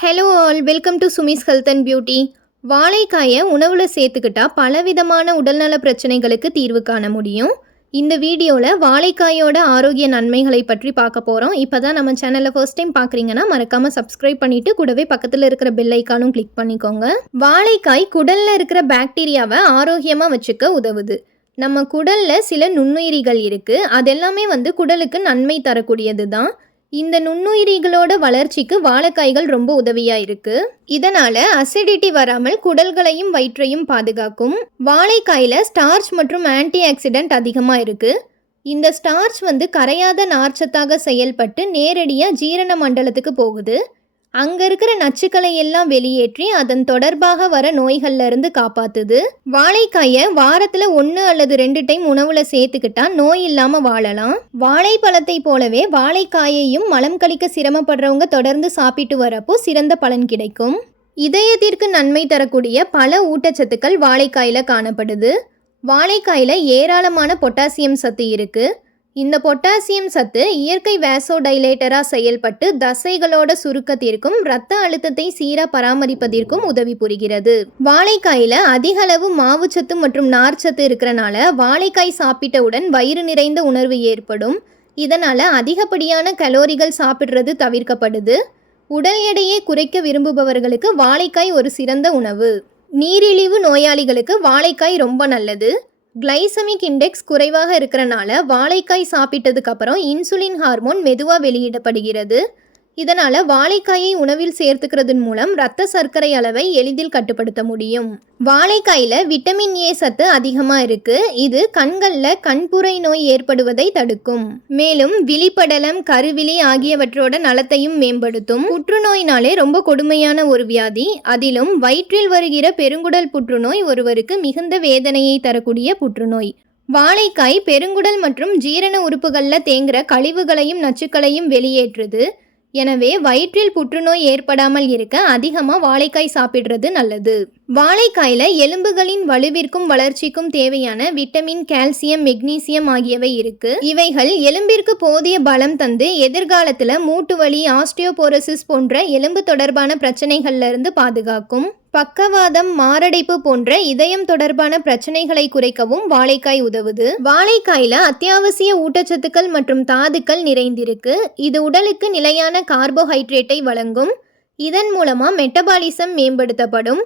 Hello all, welcome to Sumi's health and beauty. வாழைக்காயை உணவில் சேர்த்துக்கிட்டா பலவிதமான உடல்நல பிரச்சனைகளுக்கு தீர்வு காண முடியும். இந்த வீடியோவில் வாழைக்காயோட ஆரோக்கிய நன்மைகளை பற்றி பார்க்க போகிறோம். இப்போ தான் நம்ம சேனலை ஃபர்ஸ்ட் டைம் பார்க்குறீங்கன்னா மறக்காமல் சப்ஸ்கிரைப் பண்ணிவிட்டு கூடவே பக்கத்தில் இருக்கிற பெல் ஐக்கானும் கிளிக் பண்ணிக்கோங்க. வாழைக்காய் குடலில் இருக்கிற பாக்டீரியாவை ஆரோக்கியமாக வச்சுக்க உதவுது. நம்ம குடலில் சில நுண்ணுயிரிகள் இருக்குது, அதெல்லாமே குடலுக்கு நன்மை தரக்கூடியது தான். இந்த நுண்ணுயிரிகளோட வளர்ச்சிக்கு வாழைக்காய்கள் ரொம்ப உதவியாக இருக்குது. இதனால் அசிடிட்டி வராமல் குடல்களையும் வயிற்றையும் பாதுகாக்கும். வாழைக்காயில் ஸ்டார்ச் மற்றும் ஆன்டி ஆக்சிடென்ட் அதிகமாக இருக்குது. இந்த ஸ்டார்ச் கரையாத நார்ச்சத்தாக செயல்பட்டு நேரடியாக ஜீரண மண்டலத்துக்கு போகுது. அங்கே இருக்கிற நச்சுக்களை எல்லாம் வெளியேற்றி அதன் தொடர்பாக வர நோய்கள்ல இருந்து காப்பாத்துது. வாழைக்காயை வாரத்தில் 1 அல்லது 2 டைம் உணவுல சேர்த்துக்கிட்டா நோய் இல்லாமல் வாழலாம். வாழைப்பழத்தை போலவே வாழைக்காயையும் மலம் கழிக்க சிரமப்படுறவங்க தொடர்ந்து சாப்பிட்டு வரப்போ சிறந்த பலன் கிடைக்கும். இதயத்திற்கு நன்மை தரக்கூடிய பல ஊட்டச்சத்துக்கள் வாழைக்காயில் காணப்படுது. வாழைக்காயில் ஏராளமான பொட்டாசியம் சத்து இருக்குது. இந்த பொட்டாசியம் சத்து இயற்கை வேசோடைலேட்டராக செயல்பட்டு தசைகளோட சுருக்கத்திற்கும் இரத்த அழுத்தத்தை சீராக பராமரிப்பதற்கும் உதவி புரிகிறது. வாழைக்காயில் அதிக அளவு மாவுச்சத்து மற்றும் நார்ச்சத்து இருக்கிறனால வாழைக்காய் சாப்பிட்டவுடன் வயிறு நிறைந்த உணர்வு ஏற்படும். இதனால் அதிகப்படியான கலோரிகள் சாப்பிட்றது தவிர்க்கப்படுது. உடல் எடையை குறைக்க விரும்புபவர்களுக்கு வாழைக்காய் ஒரு சிறந்த உணவு. நீரிழிவு நோயாளிகளுக்கு வாழைக்காய் ரொம்ப நல்லது. கிளைசமிக் இண்டெக்ஸ் குறைவாக இருக்கிறனால வாழைக்காய் சாப்பிட்டதுக்கு அப்புறம் இன்சுலின் ஹார்மோன் மெதுவாக வெளியிடப்படுகிறது. இதனால் வாழைக்காயை உணவில் சேர்த்துக்கிறதன் மூலம் இரத்த சர்க்கரை அளவை எளிதில் கட்டுப்படுத்த முடியும். வாழைக்காயில் விட்டமின் ஏ சத்து அதிகமாக இருக்குது. இது கண்களில் கண்புரை நோய் ஏற்படுவதை தடுக்கும். மேலும் விழிப்படலம், கருவிழி ஆகியவற்றோட நலத்தையும் மேம்படுத்தும். புற்றுநோயினாலே ரொம்ப கொடுமையான ஒரு வியாதி. அதிலும் வயிற்றில் வருகிற பெருங்குடல் புற்றுநோய் ஒருவருக்கு மிகுந்த வேதனையை தரக்கூடிய புற்றுநோய். வாழைக்காய் பெருங்குடல் மற்றும் ஜீரண உறுப்புகளில் தேங்குகிற கழிவுகளையும் நச்சுக்களையும் வெளியேற்றுது. எனவே வயிற்றில் புற்றுநோய் ஏற்படாமல் இருக்க அதிகமாக வாழைக்காய் சாப்பிட்றது நல்லது. வாழைக்காயில் எலும்புகளின் வலுவிற்கும் வளர்ச்சிக்கும் தேவையான விட்டமின், கால்சியம், மெக்னீசியம் ஆகியவை இருக்கு. இவைகள் எலும்பிற்கு போதிய பலம் தந்து எதிர்காலத்தில் மூட்டு வலி, ஆஸ்டியோபோரோசிஸ் போன்ற எலும்பு தொடர்பான பிரச்சனைகள்ல இருந்து பாதுகாக்கும். பக்கவாதம், மாரடைப்பு போன்ற இதயம் தொடர்பான பிரச்சனைகளை குறைக்கவும் வாழைக்காய் உதவுது. வாழைக்காயில அத்தியாவசிய ஊட்டச்சத்துக்கள் மற்றும் தாதுக்கள் நிறைந்திருக்கு. இது உடலுக்கு நிலையான கார்போஹைட்ரேட்டை வழங்கும். இதன் மூலமா மெட்டபாலிசம் மேம்படுத்தப்படும்.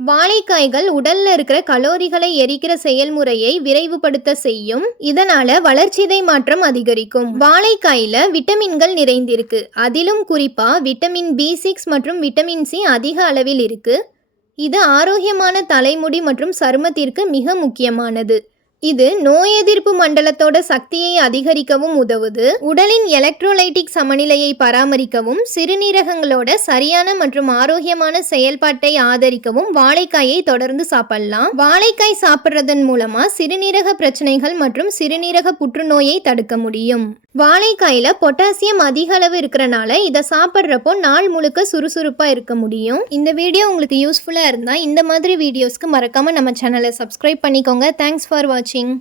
வாழைக்காய்கள் உடல்ல இருக்கிற கலோரிகளை எரிக்கிற செயல்முறையை விரைவுபடுத்த செய்யும். இதனால வளர்ச்சிதை மாற்றம் அதிகரிக்கும். வாழைக்காயில விட்டமின்கள் நிறைந்திருக்கு. அதிலும் குறிப்பா விட்டமின் B6 மற்றும் விட்டமின் C அதிக அளவில் இருக்கு. இது ஆரோக்கியமான தலைமுடி மற்றும் சருமத்திற்கு மிக முக்கியமானது. இது நோய் எதிர்ப்பு மண்டலத்தோட சக்தியை அதிகரிக்கவும் உதவுது. உடலின் எலக்ட்ரோலைட்டிக் சமநிலையை பராமரிக்கவும் சிறுநீரகங்களோட சரியான மற்றும் ஆரோக்கியமான செயல்பாட்டை ஆதரிக்கவும் வாழைக்காயை தொடர்ந்து சாப்பிடலாம். வாழைக்காய் சாப்பிட்றதன் மூலமா சிறுநீரக பிரச்சனைகள் மற்றும் சிறுநீரக புற்றுநோயை தடுக்க முடியும். வாழைக்காயில பொட்டாசியம் அதிக அளவு இருக்கிறனால இதை சாப்பிட்றப்போ நாள் முழுக்க சுறுசுறுப்பாக இருக்க முடியும். இந்த வீடியோ உங்களுக்கு யூஸ்ஃபுல்லாக இருந்தால் இந்த மாதிரி வீடியோஸ்க்கு மறக்காமல் நம்ம சேனலை சப்ஸ்கிரைப் பண்ணிக்கோங்க. தேங்க்ஸ் ஃபார் வாட்சிங்.